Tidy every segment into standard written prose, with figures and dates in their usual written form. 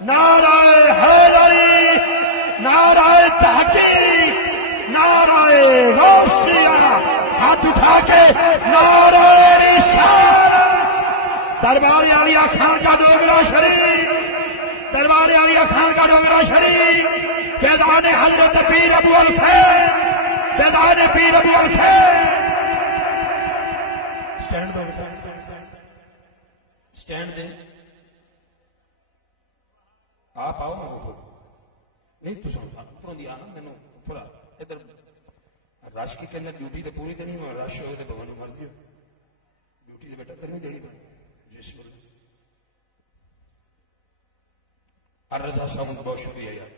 نعرہ حیدری، نعرہ تحقیق، نعرہ غوثیہ، ہاتھ اٹھا کے نعرہ رسالت۔ دربار عالیہ خان کا ڈوگرا شریف، دربار عالیہ خان کا ڈوگرا شریف، فیضان حضرت پیر ابو الفیض، فیضان پیر ابو الفیض۔ سٹینڈ دو، سٹینڈ دے، آپ آؤ نا، نہیں تو سن دیا نا مینو پورا ادھر رش کی کہنا ڈیوٹی تو پوری دینی، رش ہوئے تو بھون مرضی ہو، ڈیوٹی تو بیٹا کرنی دینی پڑی جس کو۔ الرضا صاحب بہت شکریہ یار۔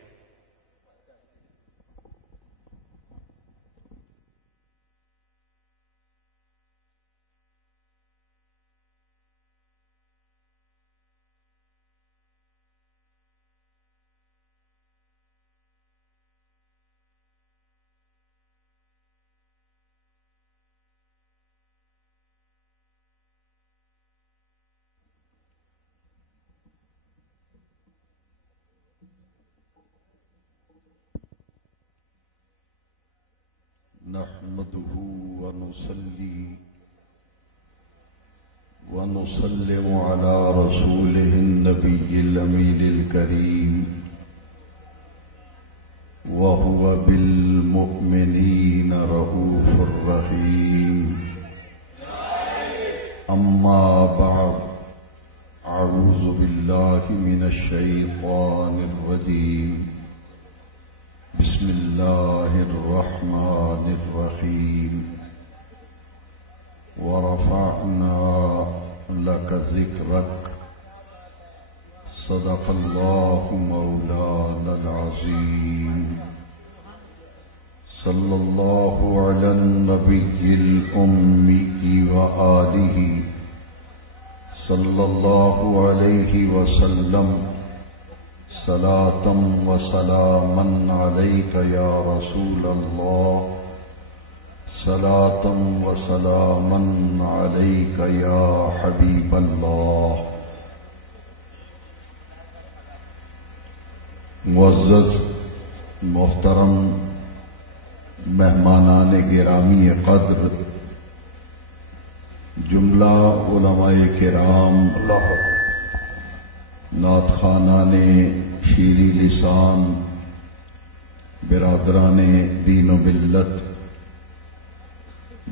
نحمده ونصلي ونسلم على رسوله النبي الأمين الكريم وهو بالمؤمنين رؤوف رحيم. أما بعد، أعوذ بالله من الشيطان الرجيم. بسم الله الرحمن الرحيم. ورفعنا لك ذكرك. صدق الله مولانا العظيم. صلى الله على النبي الأمي وآله صلى الله عليه وسلم. صلاة وسلاما عليك يا رسول الله. صلاة وسلاما عليك يا حبيب الله. معزز محترم مہمانان گرامی قدر، جملہ علماء کرام، نعت خوانان شیریں لسان، برادران دین و ملت،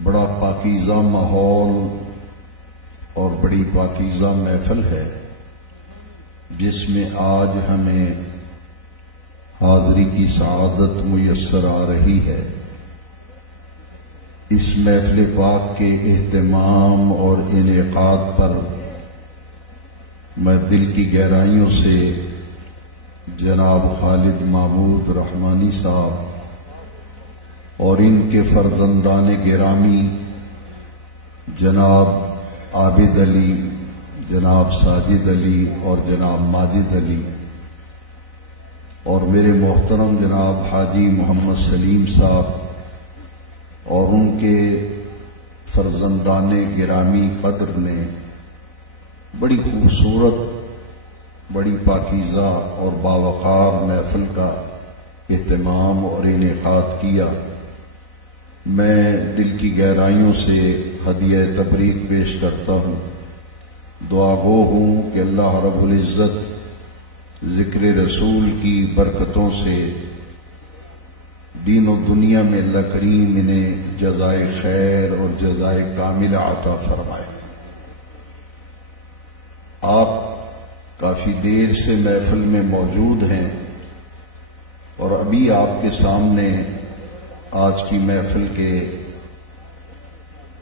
بڑا پاکیزہ ماحول اور بڑی پاکیزہ محفل ہے جس میں آج ہمیں حاضری کی سعادت میسر آ رہی ہے. اس محفل پاک کے اہتمام اور انعقاد پر میں دل کی گہرائیوں سے جناب خالد محمود رحمانی صاحب اور ان کے فرزندان گرامی جناب عابد علی، جناب ساجد علی اور جناب ماجد علی، اور میرے محترم جناب حاجی محمد سلیم صاحب اور ان کے فرزندان گرامی قدر نے بڑی خوبصورت، بڑی پاکیزہ اور باوقار محفل کا اہتمام اور انعقاد کیا. میں دل کی گہرائیوں سے ہدیہ تبریک پیش کرتا ہوں. دعا گو ہوں کہ اللہ رب العزت ذکر رسول کی برکتوں سے دین و دنیا میں اللہ کریم انہیں جزائے خیر اور جزائے کامل عطا فرمائے. آپ کافی دیر سے محفل میں موجود ہیں اور ابھی آپ کے سامنے آج کی محفل کے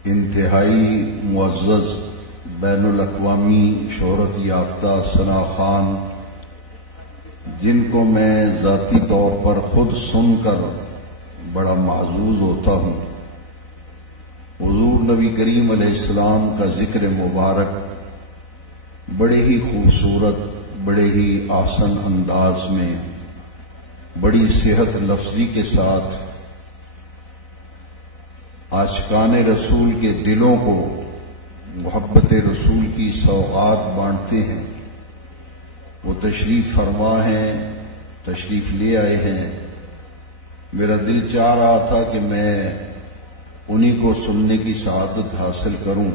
انتہائی معزز بین الاقوامی شہرت یافتہ ثنا خان، جن کو میں ذاتی طور پر خود سن کر بڑا معزوز ہوتا ہوں، حضور نبی کریم علیہ السلام کا ذکر مبارک بڑے ہی خوبصورت، بڑے ہی آسن انداز میں، بڑی صحت لفظی کے ساتھ عاشقان رسول کے دلوں کو محبت رسول کی سوغات بانٹتے ہیں. وہ تشریف فرما ہیں، تشریف لے آئے ہیں۔ میرا دل چاہ رہا تھا کہ میں انہی کو سننے کی سعادت حاصل کروں،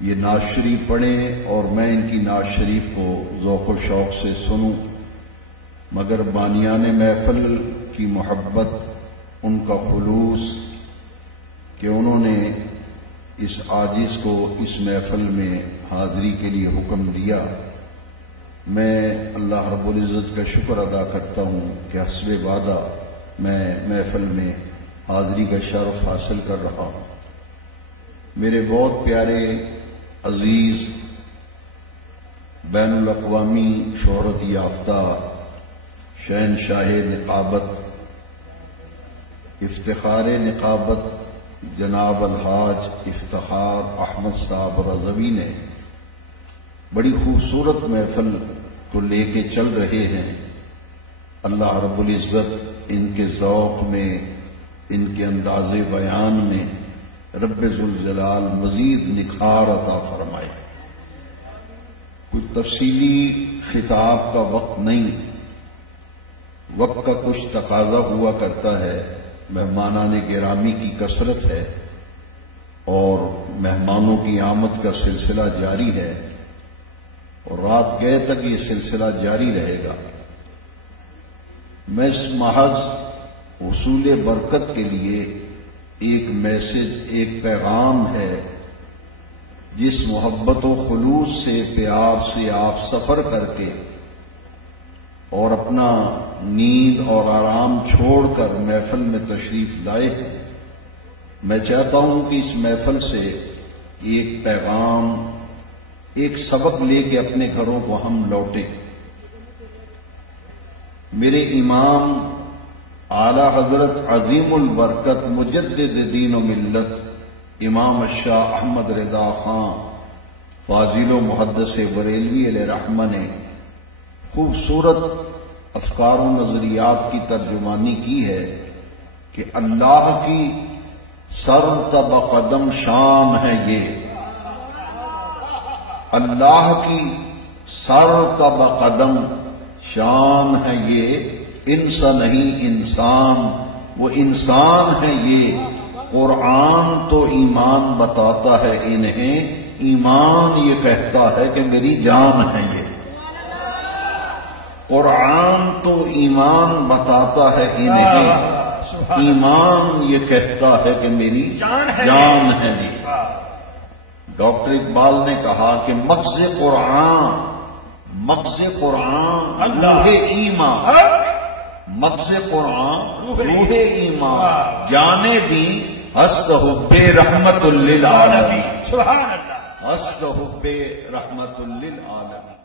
یہ نعت شریف پڑھیں اور میں ان کی نعت شریف کو ذوق و شوق سے سنوں، مگر بانیان محفل کی محبت، ان کا خلوص کہ انہوں نے اس عاجز کو اس محفل میں حاضری کے لیے حکم دیا۔ میں اللہ رب العزت کا شکر ادا کرتا ہوں کہ حسب وعدہ میں محفل میں حاضری کا شرف حاصل کر رہا ہوں۔ میرے بہت پیارے عزیز بین الاقوامی شہرت یافتہ شہنشاہ نقابت، افتخار نقابت جناب الحاج افتخار احمد صاحب رضوی نے بڑی خوبصورت محفل کو لے کے چل رہے ہیں۔ اللہ رب العزت ان کے ذوق میں، ان کے انداز بیان میں رب ذوالجلال مزید نکھار عطا فرمائے۔ کوئی تفصیلی خطاب کا وقت نہیں، وقت کا کچھ تقاضا ہوا کرتا ہے، مہمانان گرامی کی کثرت ہے اور مہمانوں کی آمد کا سلسلہ جاری ہے اور رات گئے تک یہ سلسلہ جاری رہے گا۔ میں اس محض حصول برکت کے لیے ایک میسج، ایک پیغام ہے جس محبت و خلوص سے، پیار سے آپ سفر کر کے اور اپنا نیند اور آرام چھوڑ کر محفل میں تشریف لائے ہیں، میں چاہتا ہوں کہ اس محفل سے ایک پیغام، ایک سبق لے کے اپنے گھروں کو ہم لوٹیں۔ میرے امام اعلی حضرت عظیم البرکت مجدد دین و ملت امام الشاہ احمد رضا خان فاضل و محدث بریلوی علیہ رحمہ نے خوبصورت افکار و نظریات کی ترجمانی کی ہے کہ اللہ کی سر تب قدم شان ہے یہ، اللہ کی سر تب قدم شان ہے یہ، انسان نہیں انسان، وہ انسان ہے یہ، قرآن تو ایمان بتاتا ہے انہیں، ایمان یہ کہتا ہے کہ میری جان ہے یہ، قرآن تو ایمان بتاتا ہے انہیں، ایمان یہ کہتا ہے کہ میری جان ہے یہ۔ ڈاکٹر اقبال نے کہا کہ مغز قرآن، مغز قرآن روح ایمان، مغز قرآن روح ایمان، جانے دی ہست حب رحمت للعالمین، ہست حب رحمت للعالمین۔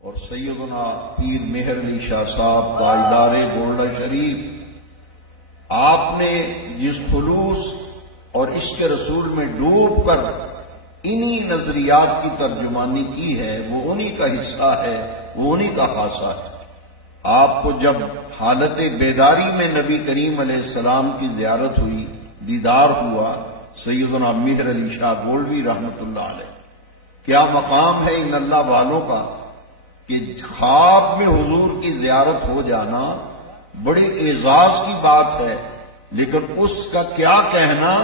اور سیدنا پیر مہر علی شاہ صاحب تاجدار گولڈا شریف، آپ نے جس خلوص اور عشق رسول میں ڈوب کر انہی نظریات کی ترجمانی کی ہے، وہ انہی کا حصہ ہے، وہ انہی کا خاصہ ہے۔ آپ کو جب حالت بیداری میں نبی کریم علیہ السلام کی زیارت ہوئی، دیدار ہوا سیدنا مہر علی شاہ گولوی رحمت اللہ علیہ، کیا مقام ہے ان اللہ والوں کا کہ خواب میں حضور کی زیارت ہو جانا بڑے اعزاز کی بات ہے، لیکن اس کا کیا کہنا،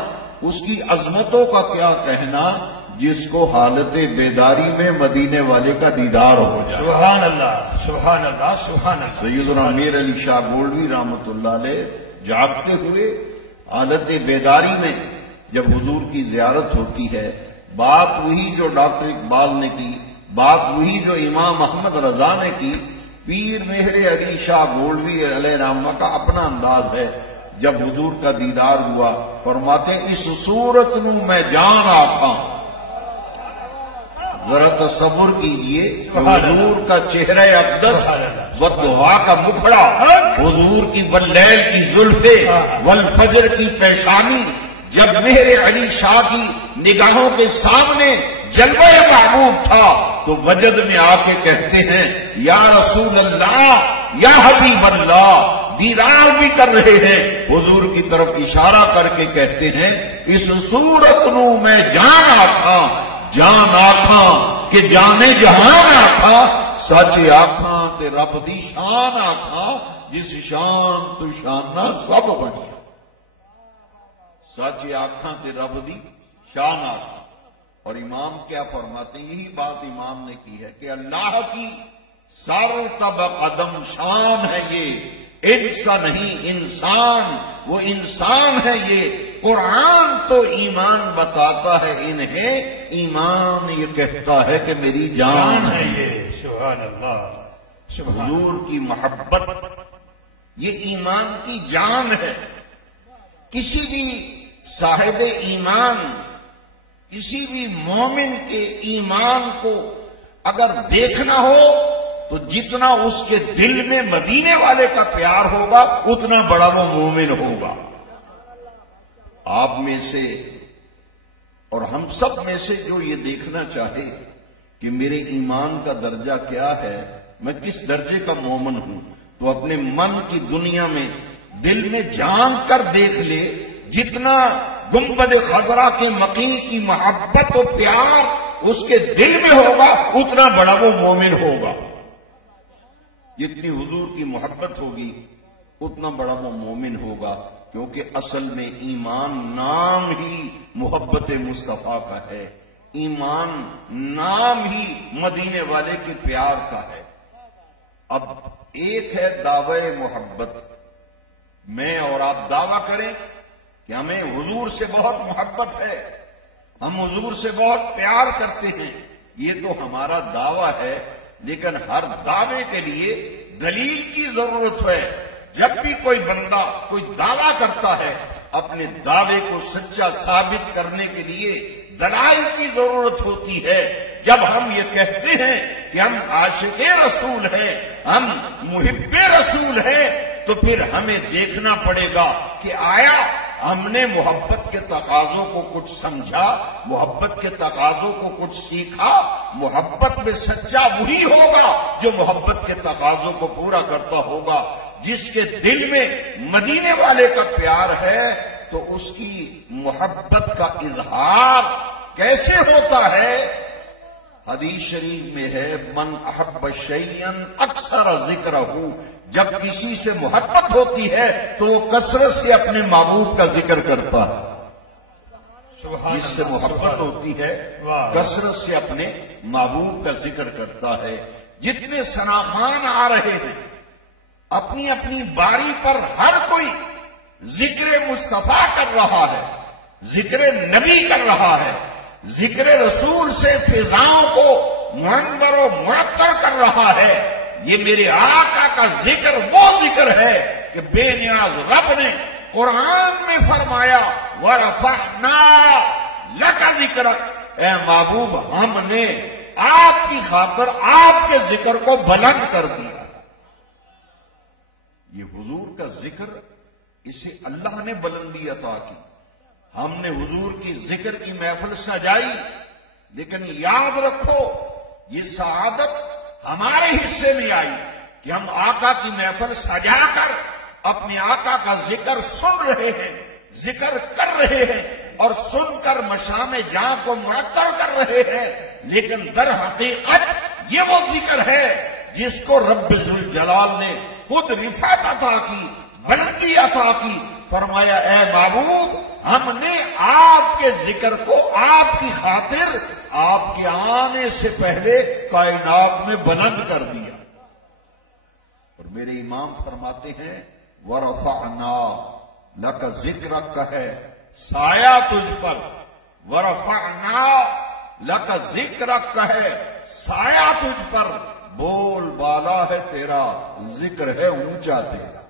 اس کی عظمتوں کا کیا کہنا جس کو حالت بیداری میں مدینے والے کا دیدار ہو جائے۔ سبحان اللہ، سبحان اللہ، سبحان اللہ۔ سیدنا میر علی شاہ گولوی رحمت اللہ علیہ جاگتے ہوئے حالت بیداری میں جب حضور کی زیارت ہوتی ہے، بات وہی جو ڈاکٹر اقبال نے کی، بات وہی جو امام احمد رضا نے کی، پیر مہر علی شاہ گولوی علیہ رحمہ کا اپنا انداز ہے۔ جب حضور کا دیدار ہوا فرماتے اس صورت نو میں جان آکھاں، ذرا تصور کیجئے حضور کا چہرہ اقدس و دعا کا مکھڑا، حضور کی واللیل کی زلفیں والفجر کی پیشانی جب مہر علی شاہ کی نگاہوں کے سامنے جلوہ محبوب تھا تو وجد میں آ کے کہتے ہیں یا رسول اللہ، یا حبیب اللہ، دیدار بھی کر رہے ہیں، حضور کی طرف اشارہ کر کے کہتے ہیں اس صورت نو میں جان آکھاں، جان آکھاں کہ جانے جہان آکھاں، سچ آکھاں تے رب دی شان آکھاں جس شان تو شانہ سب بنیا سچ آکھاں تے رب دی شان آکھاں. اور امام کیا فرماتے ہیں؟ یہی بات امام نے کی ہے کہ اللہ کی سر تب قدم شان ہے یہ انسان نہیں انسان وہ انسان ہے یہ. قرآن تو ایمان بتاتا ہے انہیں ایمان یہ کہتا ہے کہ میری جان ہے یہ. سبحان اللہ سبحان حضور کی محبت یہ ایمان کی جان ہے. کسی بھی صاحب ایمان کسی بھی مومن کے ایمان کو اگر دیکھنا ہو تو جتنا اس کے دل میں مدینے والے کا پیار ہوگا اتنا بڑا وہ مومن ہوگا. آپ میں سے اور ہم سب میں سے جو یہ دیکھنا چاہے کہ میرے ایمان کا درجہ کیا ہے، میں کس درجے کا مومن ہوں، تو اپنے من کی دنیا میں دل میں جان کر دیکھ لے. جتنا گنبد خضرا کے مقیم کی محبت و پیار اس کے دل میں ہوگا اتنا بڑا وہ مومن ہوگا. جتنی حضور کی محبت ہوگی اتنا بڑا وہ مومن ہوگا. کیونکہ اصل میں ایمان نام ہی محبت مصطفیٰ کا ہے. ایمان نام ہی مدینے والے کے پیار کا ہے. اب ایک ہے دعوی محبت. میں اور آپ دعویٰ کریں کہ ہمیں حضور سے بہت محبت ہے، ہم حضور سے بہت پیار کرتے ہیں، یہ تو ہمارا دعویٰ ہے. لیکن ہر دعوے کے لیے دلیل کی ضرورت ہے. جب بھی کوئی بندہ کوئی دعویٰ کرتا ہے اپنے دعوے کو سچا ثابت کرنے کے لیے دلائل کی ضرورت ہوتی ہے. جب ہم یہ کہتے ہیں کہ ہم عاشق رسول ہیں، ہم محب رسول ہیں، تو پھر ہمیں دیکھنا پڑے گا کہ آیا ہم نے محبت کے تقاضوں کو کچھ سمجھا، محبت کے تقاضوں کو کچھ سیکھا. محبت میں سچا وہی ہوگا جو محبت کے تقاضوں کو پورا کرتا ہوگا. جس کے دل میں مدینے والے کا پیار ہے تو اس کی محبت کا اظہار کیسے ہوتا ہے؟ حدیث شریف میں ہے من احب شیئا اکثر ذکرہ، جب کسی سے محبت ہوتی ہے تو وہ کثرت سے اپنے محبوب کا ذکر کرتا ہے. جس سے محبت ہوتی ہے کثرت سے اپنے محبوب کا ذکر کرتا ہے. جتنے ثناخوان آ رہے ہیں اپنی اپنی باری پر ہر کوئی ذکر مصطفیٰ کر رہا ہے، ذکر نبی کر رہا ہے، ذکر رسول سے فضاؤں کو منور و معطر کر رہا ہے. یہ میرے آقا کا ذکر وہ ذکر ہے کہ بے نیاز رب نے قرآن میں فرمایا وَرَفَعْنَا لَكَ ذِكْرَكَ، اے محبوب ہم نے آپ کی خاطر آپ کے ذکر کو بلند کر دیا. یہ حضور کا ذکر اسے اللہ نے بلندی عطا کی. ہم نے حضور کی ذکر کی محفل سجائی، لیکن یاد رکھو یہ سعادت ہمارے حصے میں آئی کہ ہم آقا کی محفل سجا کر اپنے آقا کا ذکر سن رہے ہیں، ذکر کر رہے ہیں اور سن کر مشام جاں کو معطر کر رہے ہیں. لیکن در حقیقت یہ وہ ذکر ہے جس کو رب ذوالجلال نے خود رفعت عطا کی، بلندی عطا کی. فرمایا اے محبوب ہم نے آپ کے ذکر کو آپ کی خاطر آپ کے آنے سے پہلے کائنات میں بلند کر دیا. اور میرے امام فرماتے ہیں ورفعنا لک ذکرک ہے سایہ تجھ پر، ورفعنا لک ذکرک ہے سایہ تجھ پر، بول بالا ہے تیرا ذکر ہے اونچا تیرا،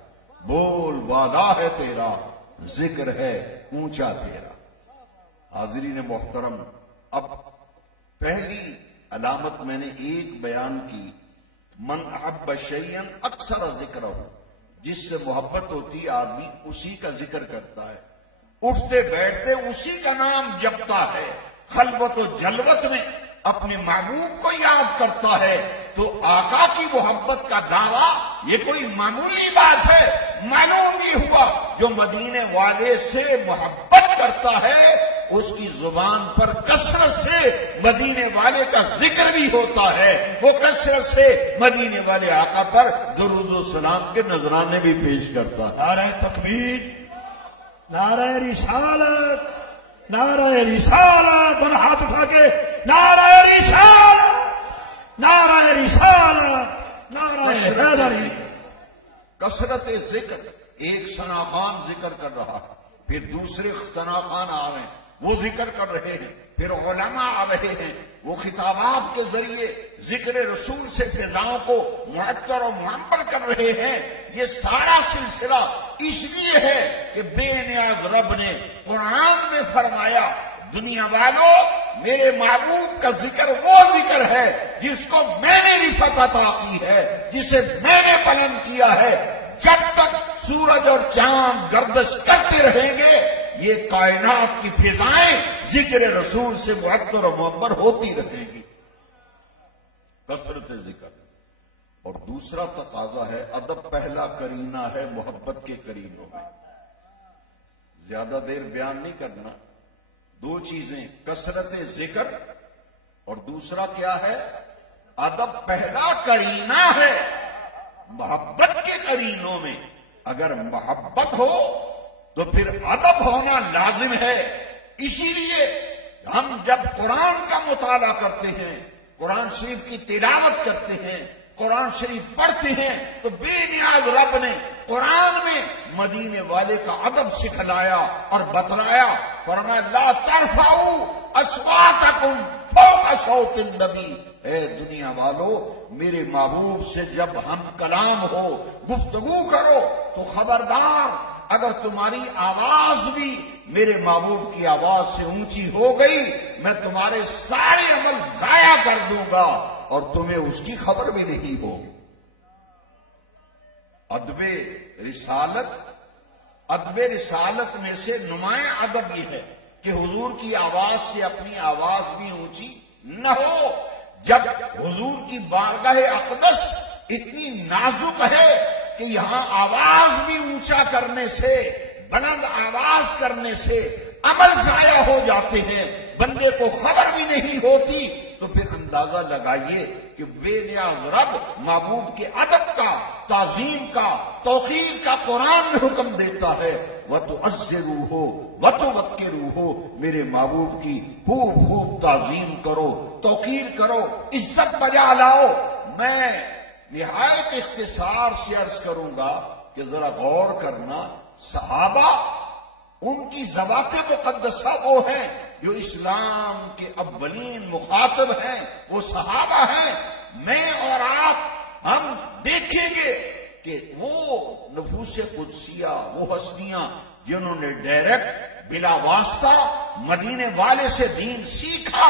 بول بالا ہے تیرا ذکر ہے اونچا تیرا. حاضرین محترم، اب پہلی علامت میں نے ایک بیان کی، من احب شیئا اکثر ذکرہ، جس سے محبت ہوتی آدمی اسی کا ذکر کرتا ہے، اٹھتے بیٹھتے اسی کا نام جپتا ہے، خلوت و جلوت میں اپنے محبوب کو یاد کرتا ہے. تو آقا کی محبت کا دعویٰ یہ کوئی معمولی بات ہے. معلوم یہ ہوا جو مدینے والے سے محبت کرتا ہے اس کی زبان پر کثرت سے مدینے والے کا ذکر بھی ہوتا ہے، وہ کثرت سے مدینے والے آقا پر درود و سلام کے نذرانے بھی پیش کرتا ہے۔ نعرہ تکبیر، نعرہ رسالت، نعرہ رسالت، دونوں ہاتھ اٹھا کے نعرہ رسالت، نعرہ رسالت، نعرہ حیدری۔ کثرت ذکر، ایک ثناخان ذکر کر رہا ہے، پھر دوسرے ثناخان آ رہے ہیں، وہ ذکر کر رہے ہیں، پھر علماء آ رہے ہیں، وہ خطابات کے ذریعے ذکر رسول سے فضاؤں کو معطر و معمر کر رہے ہیں۔ یہ سارا سلسلہ اس لیے ہے کہ بے نیاز رب نے قرآن میں فرمایا، دنیا والوں میرے محبوب کا ذکر وہ ذکر ہے جس کو میں نے رفعت عطا کی ہے، جسے میں نے بلند کیا ہے۔ جب تک سورج اور چاند گردش کرتے رہیں گے یہ کائنات کی فضائیں ذکر رسول سے معطر و معمر ہوتی رہیں گی۔ کثرت ذکر۔ اور دوسرا تقاضا ہے، ادب پہلا کرینہ ہے محبت کے کرینوں میں۔ زیادہ دیر بیان نہیں کرنا، دو چیزیں، کثرت ذکر اور دوسرا کیا ہے؟ ادب پہلا کرینہ ہے محبت کے کرینوں میں۔ اگر محبت ہو تو پھر ادب ہونا لازم ہے۔ اسی لیے ہم جب قرآن کا مطالعہ کرتے ہیں، قرآن شریف کی تلاوت کرتے ہیں، قرآن شریف پڑھتے ہیں تو بے نیاز رب نے قرآن میں مدینے والے کا ادب سکھلایا اور بتلایا۔ فرمایا لا ترفعوا اصواتکم فوق صوت النبی، اے دنیا والو میرے محبوب سے جب ہم کلام ہو، گفتگو کرو تو خبردار اگر تمہاری آواز بھی میرے محبوب کی آواز سے اونچی ہو گئی میں تمہارے سارے عمل ضائع کر دوں گا اور تمہیں اس کی خبر بھی نہیں ہوگی۔ ادب رسالت میں سے نمایاں ادب یہ ہے کہ حضور کی آواز سے اپنی آواز بھی اونچی نہ ہو۔ جب حضور کی بارگاہ اقدس اتنی نازک ہے کہ یہاں آواز بھی اونچا کرنے سے، بلند آواز کرنے سے عمل ضائع ہو جاتے ہیں، بندے کو خبر بھی نہیں ہوتی، تو پھر اندازہ لگائیے کہ بے نیاز رب محبوب کے ادب کا، تعظیم کا، توقیر کا قرآن میں حکم دیتا ہے وَتُعَزِّرُوهُ وَتُوَقِّرُوهُ، میرے محبوب کی خوب خوب تعظیم کرو، توقیر کرو، عزت بجا لاؤ۔ میں نہایت اختصار سے عرض کروں گا کہ ذرا غور کرنا، صحابہ ان کی ذوات مقدسہ وہ ہیں جو اسلام کے اولین مخاطب ہیں، وہ صحابہ ہیں۔ میں اور آپ ہم دیکھیں گے کہ وہ نفوس قدسیہ، وہ ہستیاں جنہوں نے ڈائریکٹ بلا واسطہ مدینے والے سے دین سیکھا،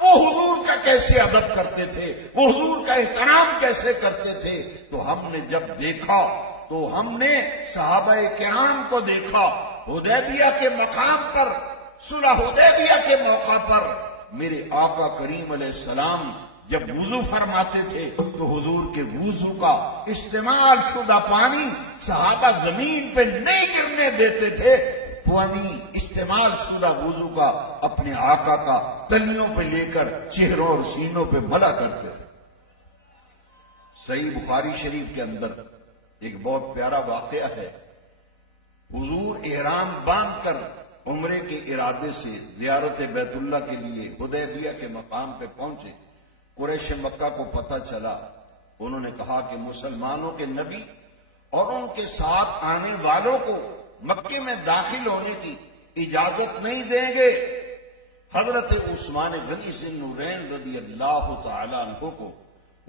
وہ حضور کا کیسے ادب کرتے تھے، وہ حضور کا احترام کیسے کرتے تھے۔ تو ہم نے جب دیکھا تو ہم نے صحابہ کرام کو دیکھا، حدیبیہ کے مقام پر، صلح حدیبیہ کے موقع پر میرے آقا کریم علیہ السلام جب وضو فرماتے تھے تو حضور کے وضو کا استعمال شدہ پانی صحابہ زمین پہ نہیں گرنے دیتے تھے، پانی استعمال شدہ وضو کا اپنے آقا کا تلیوں پہ لے کر چہروں اور سینوں پہ ملا کرتے تھے۔ صحیح بخاری شریف کے اندر ایک بہت پیارا واقعہ ہے، حضور احرام باندھ کر عمرے کے ارادے سے زیارت بیت اللہ کے لیے حدیبیہ کے مقام پہ پہنچے۔ قریش مکہ کو پتہ چلا، انہوں نے کہا کہ مسلمانوں کے نبی اور ان کے ساتھ آنے والوں کو مکے میں داخل ہونے کی اجازت نہیں دیں گے۔ حضرت عثمان غنی ذی النورین رضی اللہ تعالی عنہ کو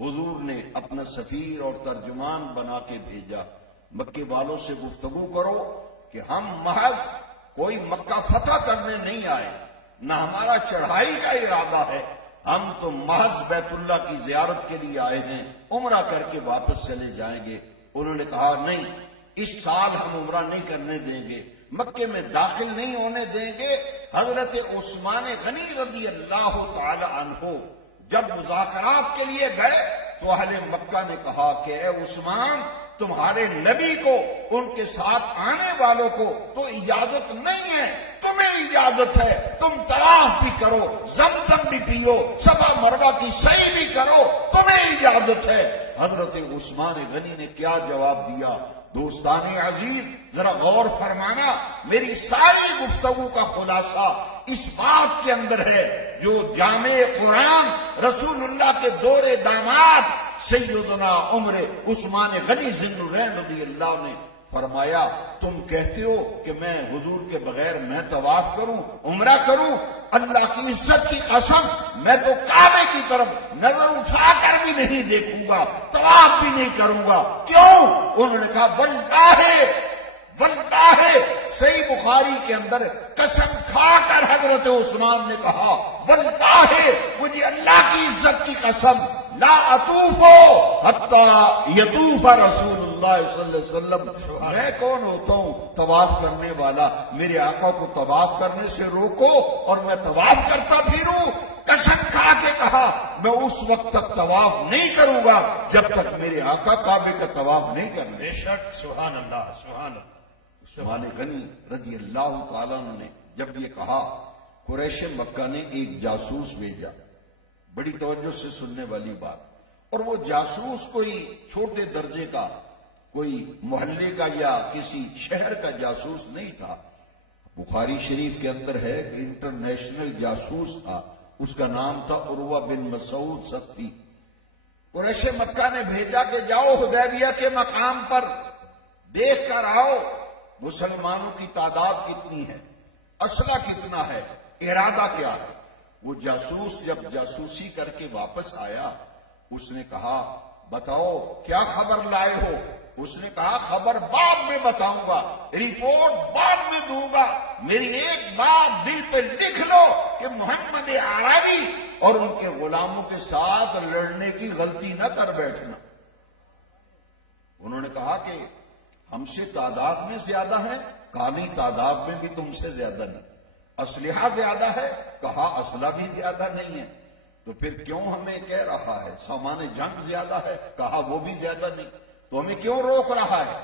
حضور نے اپنا سفیر اور ترجمان بنا کے بھیجا، مکے والوں سے گفتگو کرو کہ ہم محض کوئی مکہ فتح کرنے نہیں آئے، نہ ہمارا چڑھائی کا ارادہ ہے، ہم تو محض بیت اللہ کی زیارت کے لیے آئے ہیں، عمرہ کر کے واپس چلے جائیں گے۔ انہوں نے کہا نہیں، اس سال ہم عمرہ نہیں کرنے دیں گے، مکے میں داخل نہیں ہونے دیں گے۔ حضرت عثمان غنی رضی اللہ تعالی عنہ جب مذاکرات کے لیے گئے تو اہل مکہ نے کہا کہ اے عثمان، تمہارے نبی کو، ان کے ساتھ آنے والوں کو تو اجازت نہیں ہے، تمہیں اجازت ہے، تم طواف بھی کرو، زمزم بھی پیو، صفا مروہ کی سعی بھی کرو، تمہیں اجازت ہے۔ حضرت عثمان غنی نے کیا جواب دیا؟ دوستان عزیز ذرا غور فرمانا، میری ساری گفتگو کا خلاصہ اس بات کے اندر ہے جو جامع قرآن رسول اللہ کے دور داماد سیدنا عمر عثمان غنی ذی النورین رضی اللہ نے فرمایا، تم کہتے ہو کہ میں حضور کے بغیر میں طواف کروں، عمرہ کروں، اللہ کی عزت کی قسم میں تو کعبے کی طرف نظر اٹھا کر بھی نہیں دیکھوں گا، طواف بھی نہیں کروں گا۔ کیوں؟ انہوں نے کہا واللہ صحیح بخاری کے اندر قسم کھا کر حضرت عثمان نے کہا، واللہ مجھے اللہ کی عزت کی قسم لا اطوف حتی یطوف رسول اللہ صلی اللہ علیہ وسلم، میں کون ہوتا ہوں طواف کرنے والا؟ میرے آقا کو طواف کرنے سے روکو اور میں طواف کرتا پھروں۔ قسم کھا کے کہا میں اس وقت تک طواف نہیں کروں گا جب تک میرے آقا کعبے کا طواف نہیں کرنے۔ بے شک، سبحان اللہ، سبحان اللہ۔ عثمان غنی رضی اللہ تعالیٰ عنہ نے جب یہ کہا، قریش مکہ نے ایک جاسوس بھیجا، بڑی توجہ سے سننے والی بات، اور وہ جاسوس کوئی چھوٹے درجے کا، کوئی محلے کا یا کسی شہر کا جاسوس نہیں تھا، بخاری شریف کے اندر ہے کہ انٹرنیشنل جاسوس تھا، اس کا نام تھا عروہ بن مسعود ثقفی۔ قریش مکہ نے بھیجا کہ جاؤ حدیبیہ کے مقام پر دیکھ کر آؤ مسلمانوں کی تعداد کتنی ہے، اسلحہ کتنا ہے، ارادہ کیا ہے۔ وہ جاسوس جب جاسوسی کر کے واپس آیا، اس نے کہا بتاؤ کیا خبر لائے ہو؟ اس نے کہا خبر بعد میں بتاؤں گا، رپورٹ بعد میں دوں گا، میری ایک بات دل پہ لکھ لو کہ محمد عربی اور ان کے غلاموں کے ساتھ لڑنے کی غلطی نہ کر بیٹھنا۔ انہوں نے کہا کہ ہم سے تعداد میں زیادہ ہیں، کالی تعداد میں بھی تم سے زیادہ نہیں، اسلحہ زیادہ ہے، کہا اسلحہ بھی زیادہ نہیں ہے، تو پھر کیوں ہمیں کہہ رہا ہے سامان جنگ زیادہ ہے، کہا وہ بھی زیادہ نہیں، تو ہمیں کیوں روک رہا ہے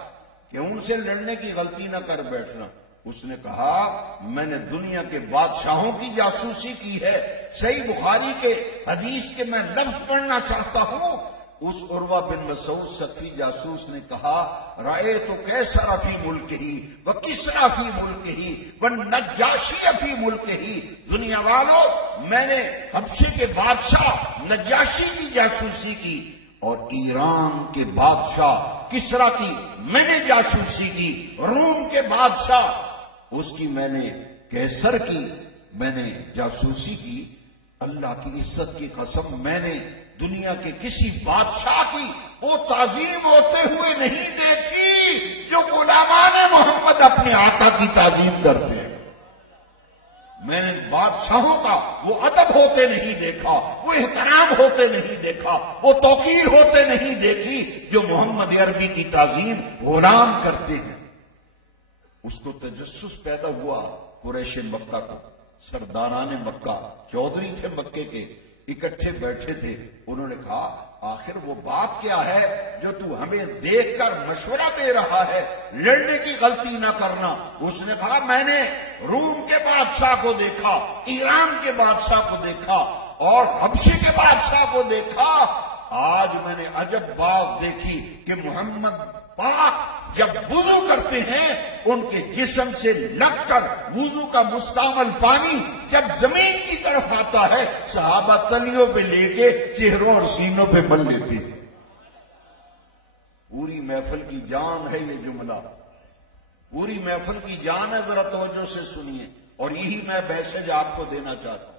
کہ ان سے لڑنے کی غلطی نہ کر بیٹھنا؟ اس نے کہا میں نے دنیا کے بادشاہوں کی جاسوسی کی ہے، صحیح بخاری کے حدیث کے میں لفظ پڑھنا چاہتا ہوں۔ اس عروہ بن مسعود ثقفی جاسوس نے کہا رأیت کیسر فی ملکہ و کسریٰ فی ملکہ و نجاشی فی ملکہ، دنیا والوں میں نے حبشے کے بادشاہ نجاشی کی جاسوسی کی اور ایران کے بادشاہ کسریٰ کی میں نے جاسوسی کی، روم کے بادشاہ اس کی میں نے، کیسر کی میں نے جاسوسی کی۔ اللہ کی عزت کی قسم میں نے دنیا کے کسی بادشاہ کی وہ تعظیم ہوتے ہوئے نہیں دیکھی جو غلامان محمد اپنے آقا کی تعظیم کرتے ہیں۔ میں نے بادشاہوں کا وہ ادب ہوتے نہیں دیکھا، وہ احترام ہوتے نہیں دیکھا، وہ توقیر ہوتے نہیں دیکھی جو محمد عربی کی تعظیم غلام کرتے ہیں۔ اس کو تجسس پیدا ہوا قریش مکہ کا، سرداران مکہ، چودھری تھے مکے کے، اکٹھے بیٹھے تھے، انہوں نے کہا آخر وہ بات کیا ہے جو تو ہمیں دیکھ کر مشورہ دے رہا ہے لڑنے کی غلطی نہ کرنا؟ اس نے کہا میں نے روم کے بادشاہ کو دیکھا، ایران کے بادشاہ کو دیکھا اور حبشے کے بادشاہ کو دیکھا، آج میں نے عجب بات دیکھی کہ محمد پاک جب وضو کرتے ہیں ان کے جسم سے لگ کر وضو کا مستعمل پانی جب زمین کی طرف آتا ہے صحابہ تلیوں پہ لے کے چہروں اور سینوں پہ مل لیتے ہیں۔ پوری محفل کی جان ہے یہ جملہ، پوری محفل کی جان ہے، ذرا توجہ سے سنیے، اور یہی میں میسج آپ کو دینا چاہتا ہوں،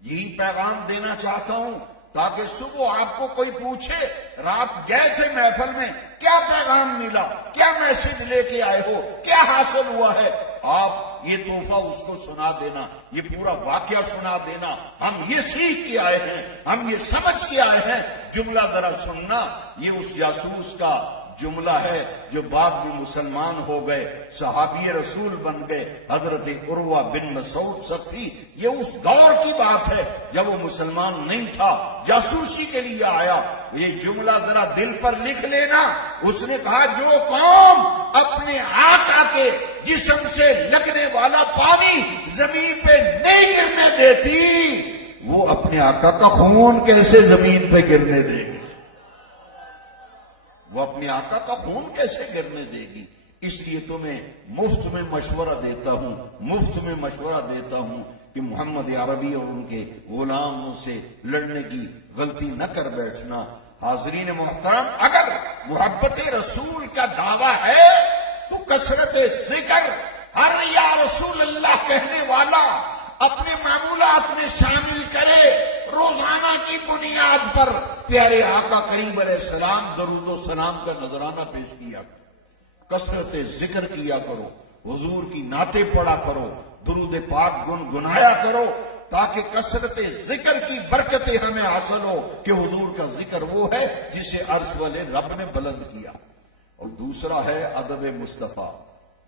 یہی پیغام دینا چاہتا ہوں تاکہ صبح آپ کو کوئی پوچھے رات گئے تھے محفل میں کیا پیغام ملا، کیا میسج لے کے آئے ہو، کیا حاصل ہوا ہے، آپ یہ تحفہ اس کو سنا دینا، یہ پورا واقعہ سنا دینا، ہم یہ سیکھ کے آئے ہیں، ہم یہ سمجھ کے آئے ہیں۔ جملہ ذرا سننا، یہ اس جاسوس کا جملہ ہے جو بعد میں مسلمان ہو گئے، صحابی رسول بن گئے، حضرت عروہ بن مسعود ثقفی۔ یہ اس دور کی بات ہے جب وہ مسلمان نہیں تھا، جاسوسی کے لیے آیا۔ یہ جملہ ذرا دل پر لکھ لینا۔ اس نے کہا جو قوم اپنے آقا کے جسم سے لگنے والا پانی زمین پہ نہیں گرنے دیتی، وہ اپنے آقا کا خون کیسے زمین پہ گرنے دے گی؟ وہ اپنے آقا کا خون کیسے گرنے دے گی؟ اس لیے تمہیں مفت میں مشورہ دیتا ہوں کہ محمد عربی اور ان کے غلاموں سے لڑنے کی غلطی نہ کر بیٹھنا۔ حاضرین محترم، اگر محبت رسول کا دعویٰ ہے تو کثرت ذکر، ہر یا رسول اللہ کہنے والا اپنے معمولات میں شامل کرے، روزانہ کی بنیاد پر پیارے آقا کریم علیہ السلام درود و سلام کا نذرانہ پیش کیا کرو، کثرت ذکر کیا کرو، حضور کی نعتیں پڑھا کرو، درود پاک گنگنایا کرو، تاکہ کثرت ذکر کی برکتیں ہمیں حاصل ہو کہ حضور کا ذکر وہ ہے جسے عرش والے رب نے بلند کیا۔ اور دوسرا ہے ادب مصطفیٰ،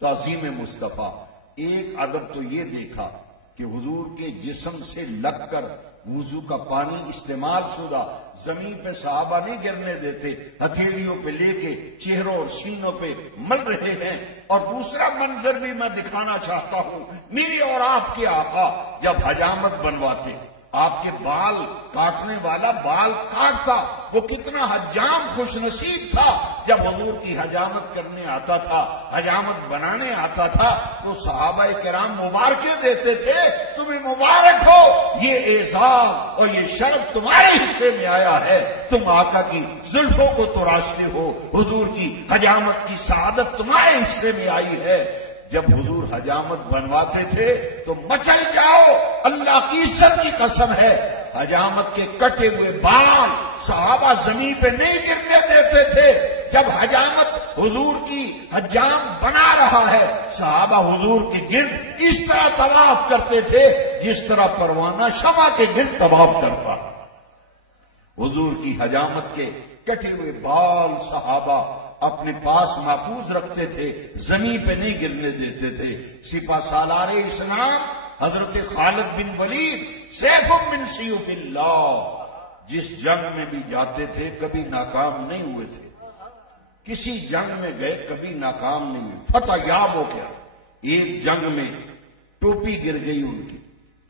تعظیم مصطفیٰ۔ ایک ادب تو یہ دیکھا کہ حضور کے جسم سے لگ کر وضو کا پانی استعمال شدہ زمین پہ صحابہ نہیں گرنے دیتے، ہتھیلیوں پہ لے کے چہروں اور سینوں پہ مل رہے ہیں۔ اور دوسرا منظر بھی میں دکھانا چاہتا ہوں، میری اور آپ کے آقا جب حجامت بنواتے، آپ کے بال کاٹنے والا بال کاٹتا، وہ کتنا حجام خوش نصیب تھا جب حضور کی حجامت کرنے آتا تھا، حجامت بنانے آتا تھا تو صحابہ کرام مبارکیں دیتے تھے، تمہیں مبارک ہو، یہ اعزاز اور یہ شرف تمہارے حصے میں آیا ہے، تم آقا کی زلفوں کو تراشتے ہو، حضور کی حجامت کی سعادت تمہارے حصے میں آئی ہے۔ جب حضور حجامت بنواتے تھے تو مچل جاؤ، اللہ کی عزت کی قسم ہے، حجامت کے کٹے ہوئے بال صحابہ زمین پہ نہیں گرنے دیتے تھے۔ جب حجامت حضور کی حجام بنا رہا ہے، صحابہ حضور کے گرد اس طرح طواف کرتے تھے جس طرح پروانہ شمع کے گرد طواف کرتا۔ حضور کی حجامت کے کٹے ہوئے بال صحابہ اپنے پاس محفوظ رکھتے تھے، زمین پہ نہیں گرنے دیتے تھے۔ سپہ سالار اسلام حضرت خالد بن ولید سیف من سیوف اللہ، جس جنگ میں بھی جاتے تھے کبھی ناکام نہیں ہوئے تھے، کسی جنگ میں گئے کبھی ناکام نہیں ہوئے، فتح یاب ہو گیا۔ ایک جنگ میں ٹوپی گر گئی ان کی،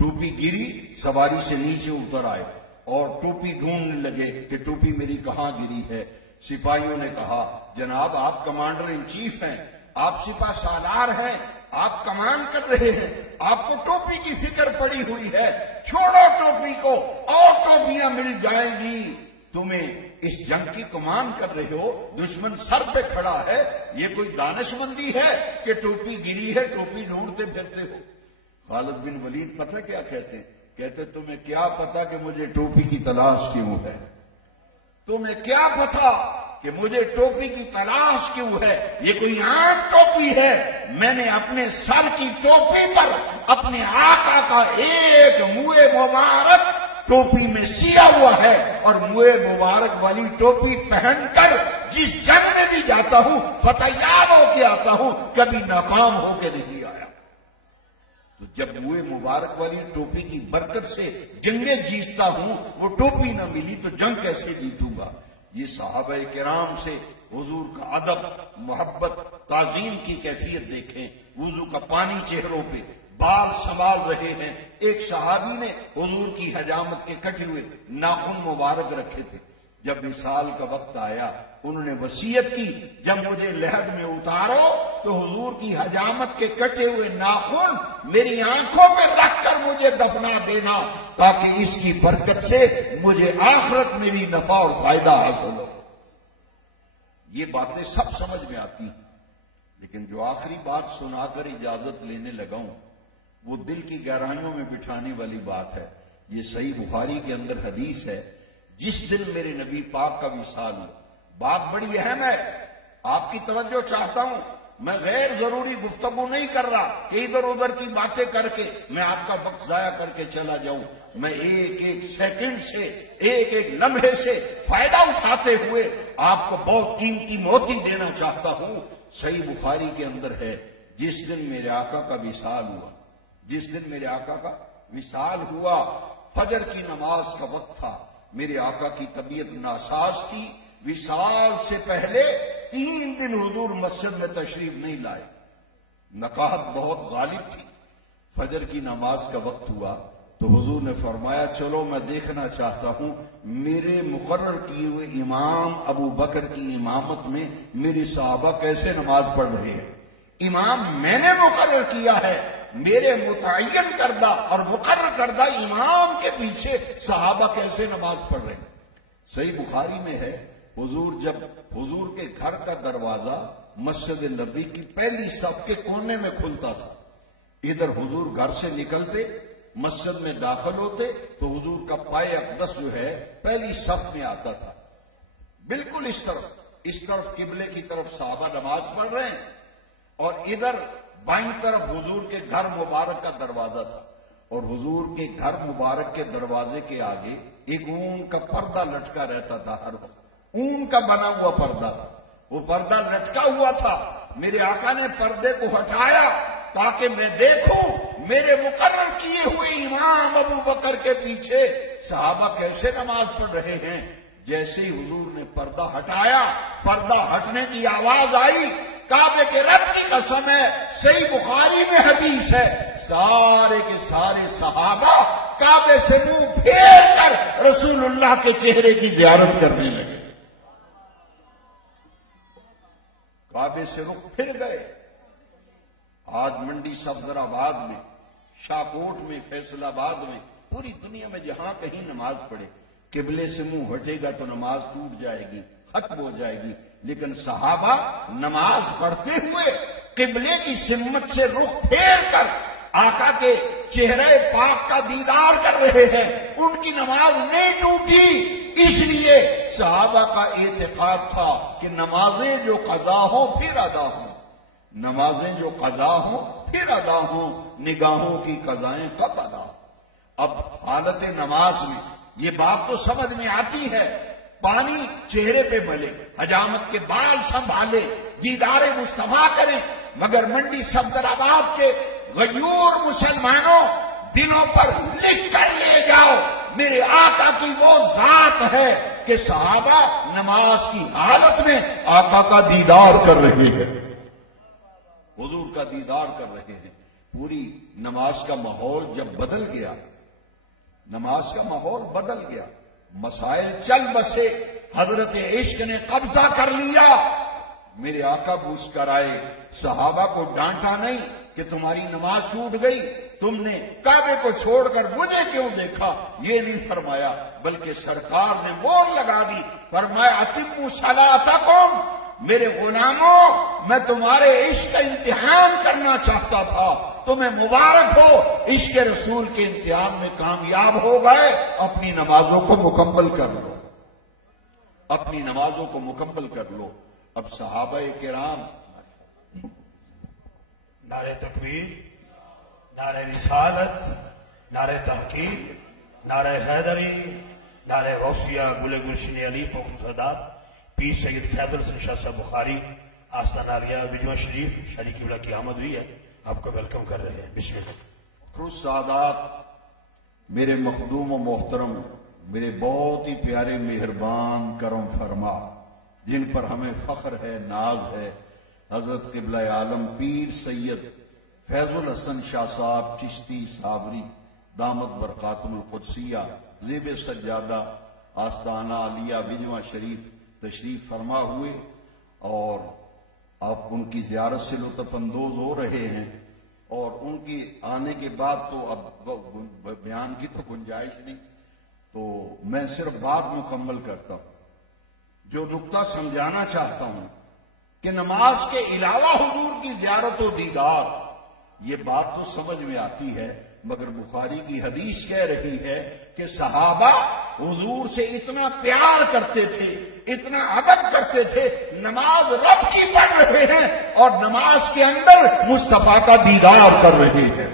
ٹوپی گری، سواری سے نیچے اتر آئے اور ٹوپی ڈھونڈنے لگے کہ ٹوپی میری کہاں گری ہے۔ سپاہیوں نے کہا جناب آپ کمانڈر ان چیف ہیں، آپ سپہ سالار ہیں، آپ کمان کر رہے ہیں، آپ کو ٹوپی کی فکر پڑی ہوئی ہے، چھوڑو ٹوپی کو، اور ٹوپیاں مل جائیں گی، تمہیں اس جنگ کی کمان کر رہے ہو، دشمن سر پہ کھڑا ہے، یہ کوئی دانش مندی ہے کہ ٹوپی گری ہے ٹوپی ڈھونڈتے پھرتے ہو۔ خالد بن ولید پتہ کیا کہتے ہیں؟ کہتے تمہیں کیا پتا کہ مجھے ٹوپی کی تلاش کیوں ہے، تمہیں کیا پتا کہ مجھے ٹوپی کی تلاش کیوں ہے، یہ کوئی عام ٹوپی ہے، میں نے اپنے سر کی ٹوپی پر اپنے آقا کا ایک منہ مبارک ٹوپی میں سیا ہوا ہے، اور منہ مبارک والی ٹوپی پہن کر جس جنگ میں بھی جاتا ہوں فتح یاب ہو کے آتا ہوں، کبھی ناکام ہو کے نہیں آیا۔ تو جب منہ مبارک والی ٹوپی کی برکت سے جنگیں جیتتا ہوں، وہ ٹوپی نہ ملی تو جنگ کیسے جیتوں گا؟ یہ صحابہ کرام سے حضور کا ادب، محبت، تعظیم کی کیفیت دیکھیں۔ وضو کا پانی چہروں پہ، بال سنبھال رہے ہیں۔ ایک صحابی نے حضور کی حجامت کے کٹے ہوئے ناخن مبارک رکھے تھے، جب وصال کا وقت آیا انہوں نے وصیت کی جب مجھے لحد میں اتارو تو حضور کی حجامت کے کٹے ہوئے ناخن میری آنکھوں پہ رکھ کر مجھے دفنا دینا، تاکہ اس کی برکت سے مجھے آخرت میں بھی نفع اور فائدہ حاصل ہو۔ یہ باتیں سب سمجھ میں آتی ہیں، لیکن جو آخری بات سنا کر اجازت لینے لگا ہوں وہ دل کی گہرائیوں میں بٹھانے والی بات ہے۔ یہ صحیح بخاری کے اندر حدیث ہے، جس دن میرے نبی پاک کا وصال ہو۔ بات بڑی اہم ہے، آپ کی توجہ چاہتا ہوں، میں غیر ضروری گفتگو نہیں کر رہا کہ ادھر ادھر کی باتیں کر کے میں آپ کا وقت ضائع کر کے چلا جاؤں۔ میں ایک ایک سیکنڈ سے ایک ایک لمحے سے فائدہ اٹھاتے ہوئے آپ کو بہت قیمتی موتی دینا چاہتا ہوں. صحیح بخاری کے اندر ہے جس دن میرے آقا کا وصال ہوا، جس دن میرے آقا کا وصال ہوا، فجر کی نماز کا وقت تھا، میرے آقا کی طبیعت ناساز تھی. وصال سے پہلے 3 دن حضور مسجد میں تشریف نہیں لائے، نقاہت بہت غالب تھی. فجر کی نماز کا وقت ہوا تو حضور نے فرمایا چلو میں دیکھنا چاہتا ہوں میرے مقرر کیے ہوئے امام ابو بکر کی امامت میں میرے صحابہ کیسے نماز پڑھ رہے ہیں. امام میں نے مقرر کیا ہے، میرے متعین کردہ اور مقرر کردہ امام کے پیچھے صحابہ کیسے نماز پڑھ رہے ہیں. صحیح بخاری میں ہے جب حضور کے گھر کا دروازہ مسجد نبوی کی پہلی صف کے کونے میں کھلتا تھا، ادھر حضور گھر سے نکلتے مسجد میں داخل ہوتے تو حضور کا پائے اقدس جو ہے پہلی صف میں آتا تھا. بالکل اس طرف قبلے کی طرف صحابہ نماز پڑھ رہے ہیں اور ادھر بائیں طرف حضور کے گھر مبارک کا دروازہ تھا اور حضور کے گھر مبارک کے دروازے کے آگے ایک اون کا پردہ لٹکا رہتا تھا. ہر وقت اون کا بنا ہوا پردہ تھا، وہ پردہ لٹکا ہوا تھا. میرے آقا نے پردے کو ہٹایا تاکہ میں دیکھوں میرے مقرر کیے ہوئے امام ابو بکر کے پیچھے صحابہ کیسے نماز پڑھ رہے ہیں. جیسے ہی حضور نے پردہ ہٹایا، پردہ ہٹنے کی آواز آئی، کعبے کے رب کی قسم ہے، صحیح بخاری میں حدیث ہے، سارے کے سارے صحابہ کعبے سے منہ پھیر کر رسول اللہ کے چہرے کی زیارت کرنے لگے. کعبے سے رخ پھر گئے. آج منڈی صفدر آباد میں، شاہکوٹ میں، فیصل آباد میں، پوری دنیا میں جہاں کہیں نماز پڑھے قبلے سے منہ ہٹے گا تو نماز ٹوٹ جائے گی، ختم ہو جائے گی. لیکن صحابہ نماز پڑھتے ہوئے قبلے کی سمت سے رخ پھیر کر آقا کے چہرے پاک کا دیدار کر رہے ہیں. ان کی نماز نہیں ٹوٹی. اس لیے صحابہ کا اعتقاد تھا کہ نمازیں جو قضا ہوں پھر ادا ہوں، نمازیں جو قضا ہوں پھر ادا ہوں، نگاہوں کی قضائیں کب ادا ہوں. اب حالت نماز میں یہ بات تو سمجھ میں آتی ہے، پانی چہرے پہ ملے، حجامت کے بال سنبھالے، دیدار مصطفیٰ کریں، مگر منڈی صفدر آباد کے غیور مسلمانوں دلوں پر لکھ کر لے جاؤ میرے آقا کی وہ ذات ہے کہ صحابہ نماز کی حالت میں آقا کا دیدار کر رہے ہیں، حضور کا دیدار کر رہے ہیں. پوری نماز کا ماحول جب بدل گیا، نماز کا ماحول بدل گیا، مسائل چل بسے، حضرت عشق نے قبضہ کر لیا. میرے آقا پوچھ کر آئے، صحابہ کو ڈانٹا نہیں کہ تمہاری نماز چھوٹ گئی، تم نے کعبے کو چھوڑ کر مجھے کیوں دیکھا، یہ نہیں فرمایا، بلکہ سرکار نے مور لگا دی، فرمایا اتموا صلاتکم، میرے غلاموں میں تمہارے عشق کا امتحان کرنا چاہتا تھا، تمہیں مبارک ہو، عشق رسول کے امتحان میں کامیاب ہو گئے، اپنی نمازوں کو مکمل کر لو، اپنی نمازوں کو مکمل کر لو. اب صحابہ کرام نعرہ تکبیر، نعرہ رسالت، نعرہ تحقیق، نعرہ حیدری، نعرہ غوثیہ، گل گلشن علی فخر سادات، پیر سید فیض الحسن شاہ صاحب بخاری، آستانہ عالیہ وجوہ شریف شریک قبلہ کی آمد ہوئی ہے، آپ کو ویلکم کر رہے ہیں. بسم اللہ. خصوص سادات، میرے مخدوم و محترم، میرے بہت ہی پیارے مہربان کرم فرما، جن پر ہمیں فخر ہے، ناز ہے، حضرت قبلہ عالم پیر سید فیض الحسن شاہ صاحب چشتی صابری دامت برکاتم القدسیہ زیب سجادہ آستانہ عالیہ وجوہ شریف تشریف فرما ہوئے، اور آپ ان کی زیارت سے لطف اندوز ہو رہے ہیں. اور ان کے آنے کے بعد تو اب بیان کی تو گنجائش نہیں، تو میں صرف بات مکمل کرتا ہوں. جو نقطہ سمجھانا چاہتا ہوں کہ نماز کے علاوہ حضور کی زیارت و دیدار، یہ بات تو سمجھ میں آتی ہے، مگر بخاری کی حدیث کہہ رہی ہے کہ صحابہ حضور سے اتنا پیار کرتے تھے، اتنا ادب کرتے تھے، نماز رب کی پڑھ رہے ہیں اور نماز کے اندر مصطفیٰ کا دیدار کر رہے ہیں.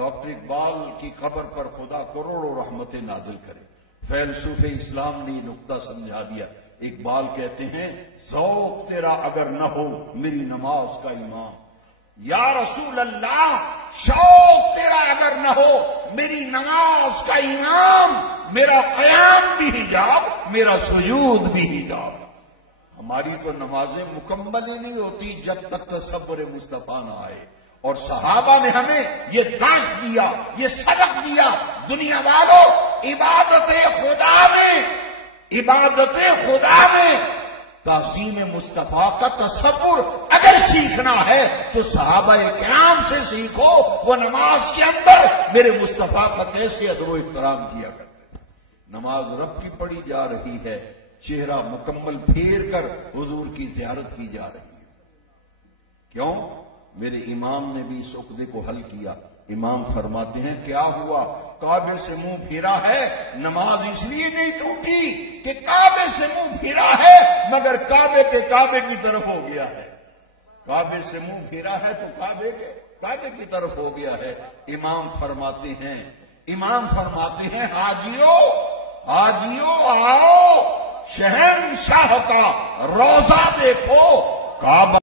ڈاکٹر اقبال کی قبر پر خدا کروڑوں رحمتیں نازل کرے. فیلسوف اسلام نے یہ نقطہ سمجھا دیا. اقبال کہتے ہیں ذوق تیرا اگر نہ ہو میری نماز کا امام. یا رسول اللہ شوق تیرا اگر نہ ہو میری نماز کا امام. میرا قیام بھی حجاب میرا سجود بھی حجاب. ہماری تو نمازیں مکمل ہی نہیں ہوتی جب تک تصور مصطفیٰ نہ آئے. اور صحابہ نے ہمیں یہ درس دیا, یہ سبق دیا. دنیا والوں عبادت خدا میں تعظیم مصطفیٰ کا تصور اگر سیکھنا ہے تو صحابہ کرام سے سیکھو. وہ نماز کے اندر میرے مصطفیٰ کا کیسے ادب و احترام کیا کرتے. نماز رب کی پڑھی جا رہی ہے, چہرہ مکمل پھیر کر حضور کی زیارت کی جا رہی ہے. کیوں؟ میرے امام نے بھی اس عقدے کو حل کیا. امام فرماتے ہیں کیا ہوا؟ کعبے سے منہ پھیرا ہے. نماز اس لیے نہیں ٹوٹی کہ کعبے سے منہ پھیرا ہے, مگر کعبے کے کعبے کی طرف ہو گیا ہے. کعبے سے منہ پھیرا ہے تو کعبے کی طرف ہو گیا ہے. امام فرماتے ہیں حاجیو آؤ, شہنشاہ کا روزہ دیکھو. کعبہ